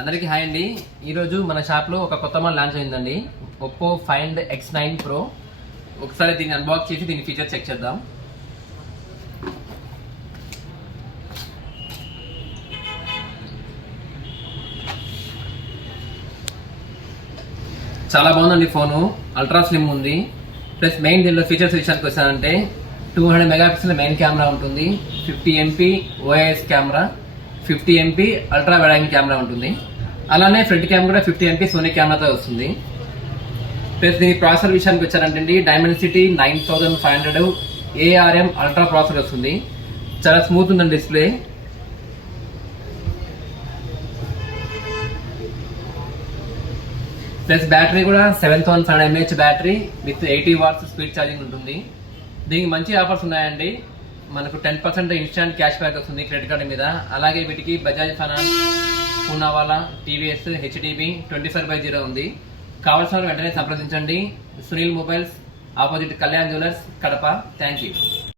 అందరికీ హాయ్ అండి. ఈరోజు మన షాప్లో ఒక కొత్త మోడల్ లాంచ్ అయిందండి, ఒప్పో ఫైండ్ X9 Pro. ఒకసారి దీన్ని అన్బాక్స్ చేసి దీని ఫీచర్స్ చెక్ చేద్దాం. చాలా బాగుందండి ఫోను. అల్ట్రా స్లిమ్ ఉంది. ప్లస్ మెయిన్ దీనిలో ఫీచర్స్ విషయానికి వచ్చానంటే 200 మెగాపిక్సెల్ మెయిన్ కెమెరా ఉంటుంది, 50 MP OIS camera, 50 MP ultra wide angle camera ఉంటుంది. అలానే ఫ్రంట్ కెమెరా కూడా 50 MP సోనీ కెమెరాతో వస్తుంది. ప్లస్ దీని ప్రాసెసర్ విషయానికి వచ్చారంటే డైమెన్సిటీ 9500 ARM అల్ట్రా ప్రాసెసర్ వస్తుంది. చాలా స్మూత్ ఉందండి డిస్ప్లే. ప్లస్ బ్యాటరీ కూడా 7500 mAh battery with 80 watts speed charging ఉంటుంది. దీనికి మంచి ఆఫర్స్ ఉన్నాయండి. మనకు 10% ఇన్స్టాంట్ క్యాష్ బ్యాక్ వస్తుంది క్రెడిట్ కార్డు మీద. అలాగే వీటికి Bajaj finance, Poonawalla, TVS, HDB 24/0 ఉంది. కావాల్సిన వెంటనే సంప్రదించండి. Sunil mobiles, opposite Kalyan jewellers, Kadapa. Thank you.